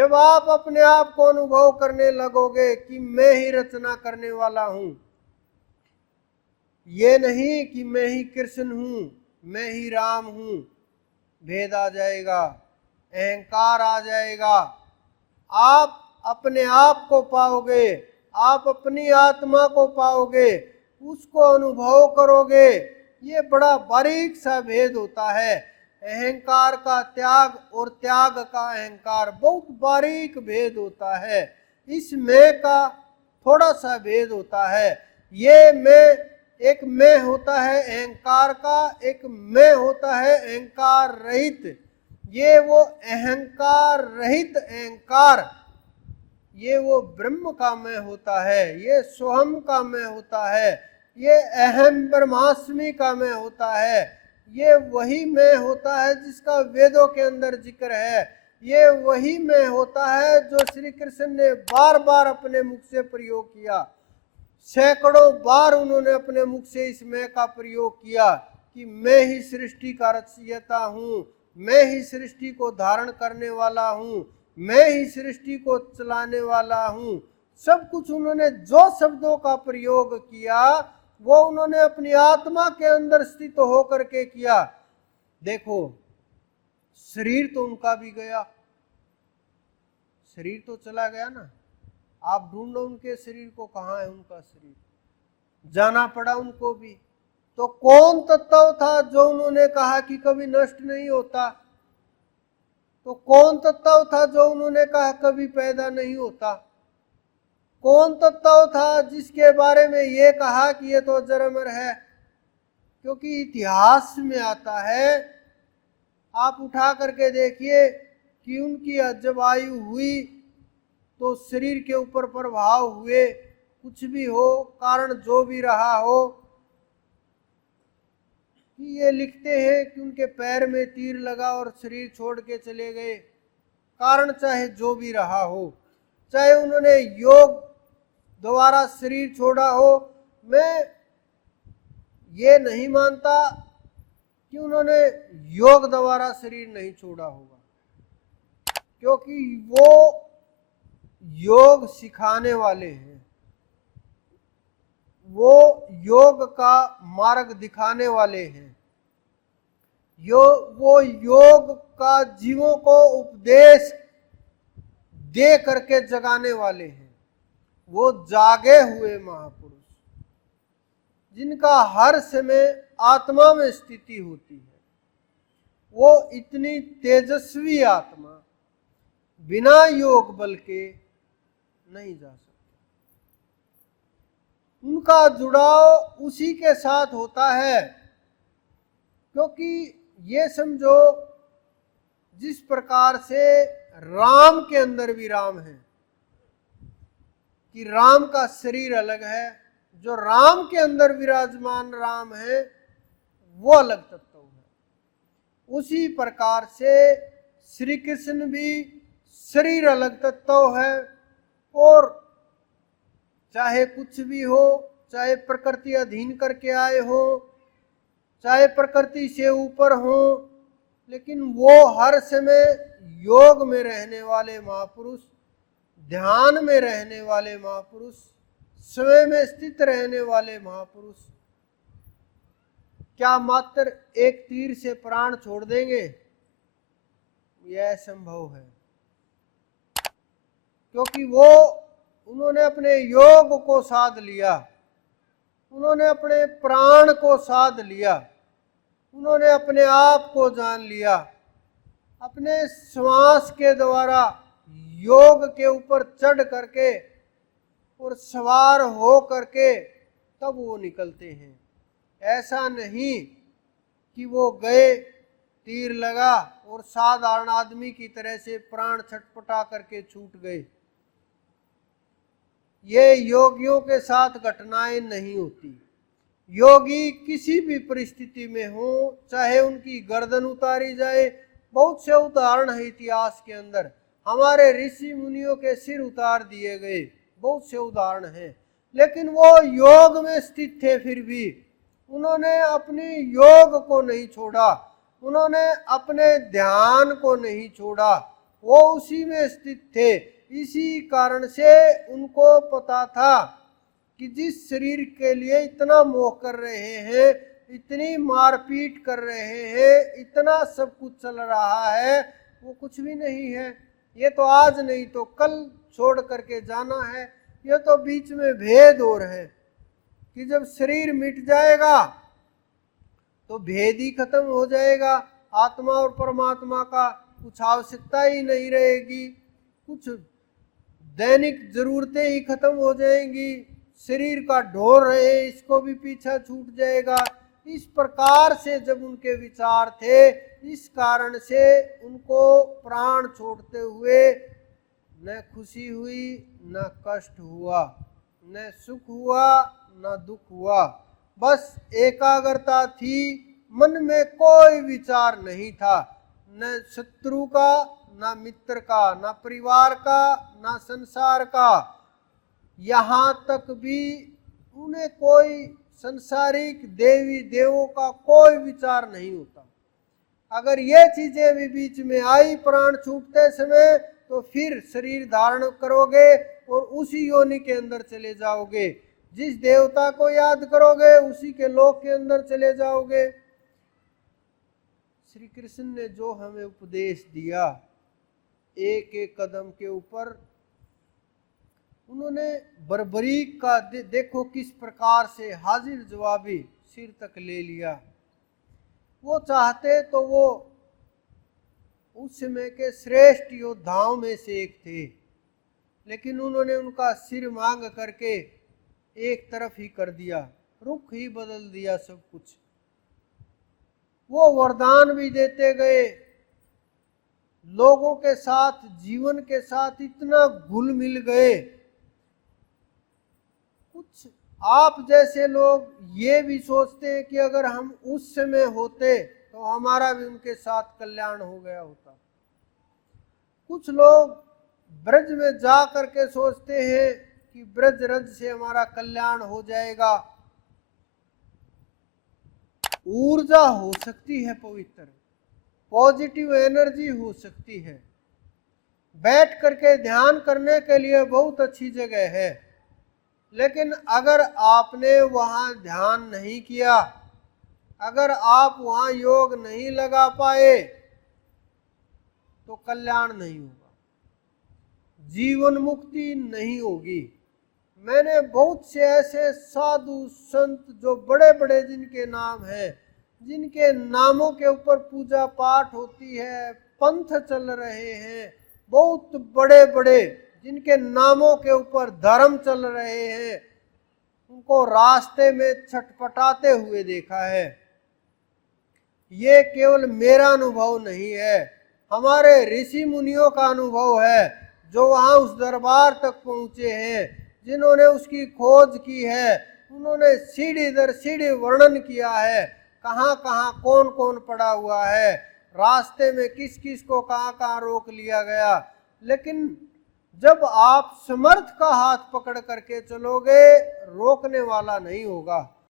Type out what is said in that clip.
जब आप अपने आप को अनुभव करने लगोगे कि मैं ही रचना करने वाला हूं, ये नहीं कि मैं ही कृष्ण हूं, मैं ही राम हूं, भेद आ जाएगा, अहंकार आ जाएगा। आप अपने आप को पाओगे, आप अपनी आत्मा को पाओगे, उसको अनुभव करोगे। ये बड़ा बारीक सा भेद होता है। अहंकार का त्याग और त्याग का अहंकार बहुत बारीक भेद होता है। इस मैं का थोड़ा सा भेद होता है। ये मैं, एक मैं होता है अहंकार का, एक मैं होता है अहंकार रहित। ये वो अहंकार रहित अहंकार, ये वो ब्रह्म का मैं होता है, ये सोहम का मैं होता है, ये अहम ब्रह्मास्मि का मैं होता है। ये वही मैं होता है जिसका वेदों के अंदर जिक्र है। ये वही मैं होता है जो श्री कृष्ण ने बार बार अपने मुख से प्रयोग किया। सैकड़ों बार उन्होंने अपने मुख से इस मैं का प्रयोग किया कि मैं ही सृष्टि का रचयिता हूँ, मैं ही सृष्टि को धारण करने वाला हूँ, मैं ही सृष्टि को चलाने वाला हूँ। सब कुछ उन्होंने जो शब्दों का प्रयोग किया वो उन्होंने अपनी आत्मा के अंदर स्थित होकर के किया। देखो, शरीर तो उनका भी गया, शरीर तो चला गया ना। आप ढूंढो उनके शरीर को, कहाँ है उनका शरीर, जाना पड़ा उनको भी। तो कौन तत्व था जो उन्होंने कहा कि कभी नष्ट नहीं होता? तो कौन तत्व था जो उन्होंने कहा कभी पैदा नहीं होता? कौन तत्व था जिसके बारे में ये कहा कि ये तो अजर अमर है? क्योंकि इतिहास में आता है, आप उठा करके देखिए कि उनकी जब आयु हुई तो शरीर के ऊपर प्रभाव हुए, कुछ भी हो, कारण जो भी रहा हो। कि ये लिखते हैं कि उनके पैर में तीर लगा और शरीर छोड़ के चले गए। कारण चाहे जो भी रहा हो, चाहे उन्होंने योग द्वारा शरीर छोड़ा हो, मैं ये नहीं मानता कि उन्होंने योग द्वारा शरीर नहीं छोड़ा होगा, क्योंकि वो योग सिखाने वाले हैं, वो योग का मार्ग दिखाने वाले हैं, वो योग का जीवों को उपदेश दे करके जगाने वाले हैं। वो जागे हुए महापुरुष जिनका हर समय आत्मा में स्थिति होती है। वो इतनी तेजस्वी आत्मा बिना योग बल के नहीं जा सकती। उनका जुड़ाव उसी के साथ होता है, क्योंकि ये समझो जिस प्रकार से राम के अंदर भी राम है, कि राम का शरीर अलग है, जो राम के अंदर विराजमान राम है वो अलग तत्व है। उसी प्रकार से श्री कृष्ण भी शरीर अलग तत्व है। और चाहे कुछ भी हो, चाहे प्रकृति अधीन करके आए हो, चाहे प्रकृति से ऊपर हो, लेकिन वो हर समय योग में रहने वाले महापुरुष, ध्यान में रहने वाले महापुरुष, स्वयं में स्थित रहने वाले महापुरुष क्या मात्र एक तीर से प्राण छोड़ देंगे? यह संभव है, क्योंकि वो उन्होंने अपने योग को साध लिया, उन्होंने अपने प्राण को साध लिया, उन्होंने अपने आप को जान लिया। अपने श्वास के द्वारा योग के ऊपर चढ़ करके और सवार हो करके तब वो निकलते हैं। ऐसा नहीं कि वो गए, तीर लगा और साधारण आदमी की तरह से प्राण छटपटा करके छूट गए। ये योगियों के साथ घटनाएं नहीं होती। योगी किसी भी परिस्थिति में हो, चाहे उनकी गर्दन उतारी जाए, बहुत से उदाहरण है इतिहास के अंदर, हमारे ऋषि मुनियों के सिर उतार दिए गए, बहुत से उदाहरण हैं, लेकिन वो योग में स्थित थे, फिर भी उन्होंने अपनी योग को नहीं छोड़ा, उन्होंने अपने ध्यान को नहीं छोड़ा, वो उसी में स्थित थे। इसी कारण से उनको पता था कि जिस शरीर के लिए इतना मोह कर रहे हैं, इतनी मारपीट कर रहे हैं, इतना सब कुछ चल रहा है, वो कुछ भी नहीं है। ये तो आज नहीं तो कल छोड़ करके जाना है। ये तो बीच में भेद और है कि जब शरीर मिट जाएगा तो भेद ही खत्म हो जाएगा। आत्मा और परमात्मा का कुछ आवश्यकता ही नहीं रहेगी, कुछ दैनिक जरूरतें ही खत्म हो जाएंगी। शरीर का ढोर रहे इसको भी पीछा छूट जाएगा। इस प्रकार से जब उनके विचार थे, इस कारण से उनको प्राण छोड़ते हुए न खुशी हुई, न कष्ट हुआ, न सुख हुआ, न दुख हुआ। बस एकाग्रता थी, मन में कोई विचार नहीं था, न शत्रु का, न मित्र का, न परिवार का, न संसार का। यहाँ तक भी उन्हें कोई संसारिक देवी देवों का कोई विचार नहीं होता। अगर ये चीजें भी बीच में आई प्राण छूटते समय, तो फिर शरीर धारण करोगे और उसी योनि के अंदर चले जाओगे। जिस देवता को याद करोगे उसी के लोक के अंदर चले जाओगे। श्री कृष्ण ने जो हमें उपदेश दिया, एक एक कदम के ऊपर उन्होंने बर्बरीक का देखो किस प्रकार से हाजिर जवाबी सिर तक ले लिया। वो चाहते तो वो उस समय के श्रेष्ठ योद्धाओं में से एक थे, लेकिन उन्होंने उनका सिर मांग करके एक तरफ ही कर दिया, रुख ही बदल दिया सब कुछ। वो वरदान भी देते गए, लोगों के साथ, जीवन के साथ इतना घुल मिल गए। कुछ आप जैसे लोग ये भी सोचते हैं कि अगर हम उस समय होते तो हमारा भी उनके साथ कल्याण हो गया होता। कुछ लोग ब्रज में जा करके सोचते हैं कि ब्रज रज से हमारा कल्याण हो जाएगा। ऊर्जा हो सकती है पवित्र, पॉजिटिव एनर्जी हो सकती है, बैठ करके ध्यान करने के लिए बहुत अच्छी जगह है। लेकिन अगर आपने वहाँ ध्यान नहीं किया, अगर आप वहाँ योग नहीं लगा पाए, तो कल्याण नहीं होगा, जीवन मुक्ति नहीं होगी। मैंने बहुत से ऐसे साधु संत जो बड़े बड़े जिनके नाम हैं, जिनके नामों के ऊपर पूजा पाठ होती है, पंथ चल रहे हैं, बहुत बड़े बड़े जिनके नामों के ऊपर धर्म चल रहे हैं, उनको रास्ते में छटपटाते हुए देखा है। ये केवल मेरा अनुभव नहीं है, हमारे ऋषि मुनियों का अनुभव है, जो वहाँ उस दरबार तक पहुँचे हैं, जिन्होंने उसकी खोज की है। उन्होंने सीढ़ी दर सीढ़ी वर्णन किया है, कहाँ कहाँ कौन कौन पड़ा हुआ है, रास्ते में किस किस को कहाँ कहाँ रोक लिया गया। लेकिन जब आप समर्थ का हाथ पकड़ करके चलोगे, रोकने वाला नहीं होगा।